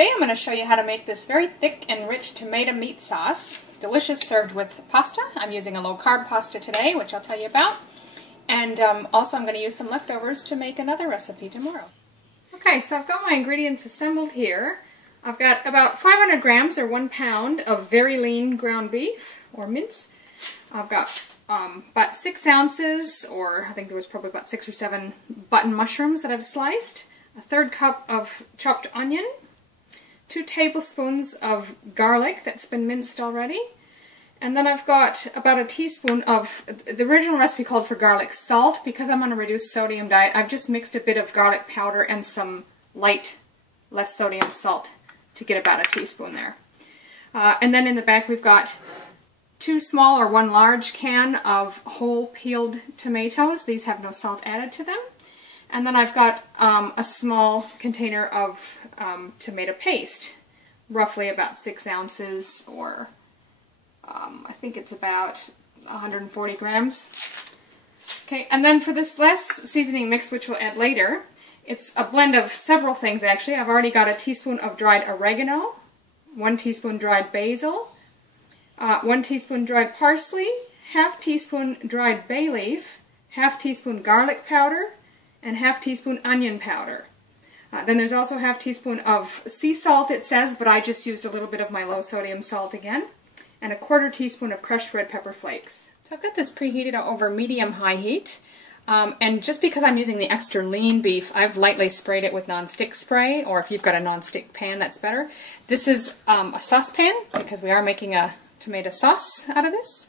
today I'm going to show you how to make this very thick and rich tomato meat sauce. Delicious served with pasta. I'm using a low-carb pasta today, which I'll tell you about. And also I'm going to use some leftovers to make another recipe tomorrow. Okay, so I've got my ingredients assembled here. I've got about 500 grams or 1 pound of very lean ground beef or mince. I've got about 6 ounces, or I think there was probably about 6 or 7 button mushrooms that I've sliced, a 1/3 cup of chopped onion, 2 tablespoons of garlic that's been minced already, and then I've got about a teaspoon of, the original recipe called for garlic salt. Because I'm on a reduced sodium diet, I've just mixed a bit of garlic powder and some light, less sodium salt to get about a teaspoon there. And then in the back we've got 2 small or 1 large can of whole peeled tomatoes. These have no salt added to them. And then I've got a small container of tomato paste, roughly about 6 ounces, or I think it's about 140 grams. Okay, and then for this last seasoning mix, which we'll add later, it's a blend of several things actually. I've already got a teaspoon of dried oregano, 1 teaspoon dried basil, 1 teaspoon dried parsley, 1/2 teaspoon dried bay leaf, 1/2 teaspoon garlic powder, and 1/2 teaspoon onion powder. Then there's also 1/2 teaspoon of sea salt, it says, but I just used a little bit of my low sodium salt again, and a 1/4 teaspoon of crushed red pepper flakes. So I've got this preheated over medium-high heat, and just because I'm using the extra lean beef, I've lightly sprayed it with non-stick spray, or if you've got a non-stick pan, that's better. This is a saucepan, because we are making a tomato sauce out of this,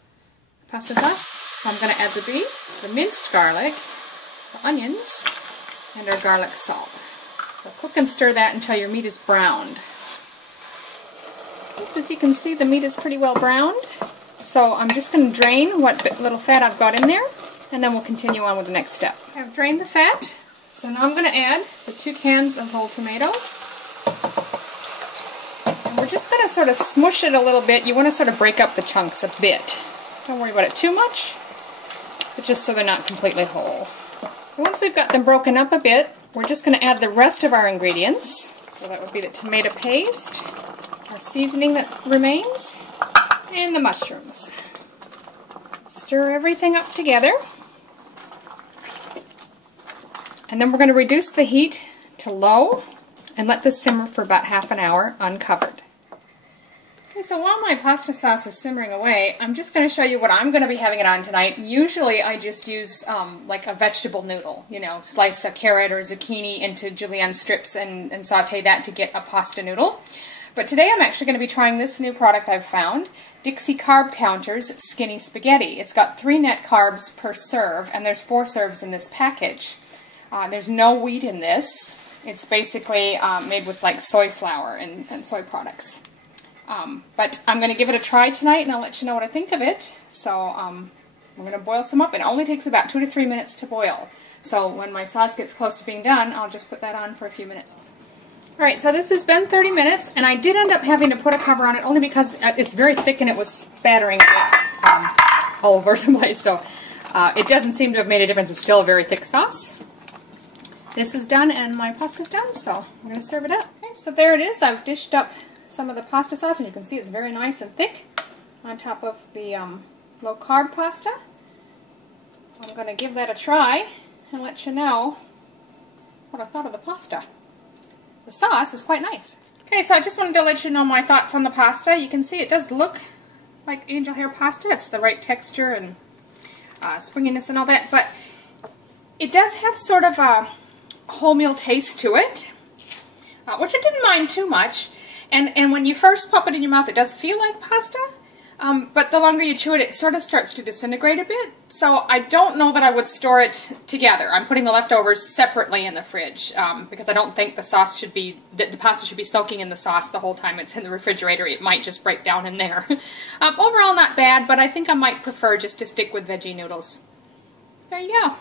pasta sauce. So I'm going to add the beef, the minced garlic, the onions, and our garlic salt. So cook and stir that until your meat is browned. As you can see, the meat is pretty well browned. So I'm just going to drain what little fat I've got in there, and then we'll continue on with the next step. I've drained the fat, so now I'm going to add the 2 cans of whole tomatoes. And we're just going to sort of smush it a little bit. You want to sort of break up the chunks a bit. Don't worry about it too much, but just so they're not completely whole. So once we've got them broken up a bit, we're just going to add the rest of our ingredients. So that would be the tomato paste, our seasoning that remains, and the mushrooms. Stir everything up together. And then we're going to reduce the heat to low and let this simmer for about ½ an hour uncovered. Okay, so while my pasta sauce is simmering away, I'm just going to show you what I'm going to be having it on tonight. Usually I just use like a vegetable noodle, you know, slice a carrot or zucchini into julienne strips and saute that to get a pasta noodle. But today I'm actually going to be trying this new product I've found, Dixie Carb Counters Skinni Spaghetti. It's got 3 net carbs per serve, and there's 4 serves in this package. There's no wheat in this. It's basically made with like soy flour and soy products. But I'm going to give it a try tonight, and I'll let you know what I think of it. So we're going to boil some up. It only takes about 2 to 3 minutes to boil. So when my sauce gets close to being done, I'll just put that on for a few minutes. Alright, so this has been 30 minutes, and I did end up having to put a cover on it only because it's very thick and it was spattering it all over the place. So it doesn't seem to have made a difference. It's still a very thick sauce. This is done and my pasta's done, so I'm going to serve it up. Okay, so there it is. I've dished up some of the pasta sauce, and you can see it's very nice and thick on top of the low-carb pasta. I'm going to give that a try and let you know what I thought of the pasta. The sauce is quite nice. Okay, so I just wanted to let you know my thoughts on the pasta. You can see it does look like angel hair pasta. It's the right texture and springiness and all that, but it does have sort of a wholemeal taste to it, which I didn't mind too much. And when you first pop it in your mouth, it does feel like pasta, but the longer you chew it, it sort of starts to disintegrate a bit. So I don't know that I would store it together. I'm putting the leftovers separately in the fridge because I don't think the sauce should be, the pasta should be soaking in the sauce the whole time it's in the refrigerator. It might just break down in there. Overall, not bad, but I think I might prefer just to stick with veggie noodles. There you go.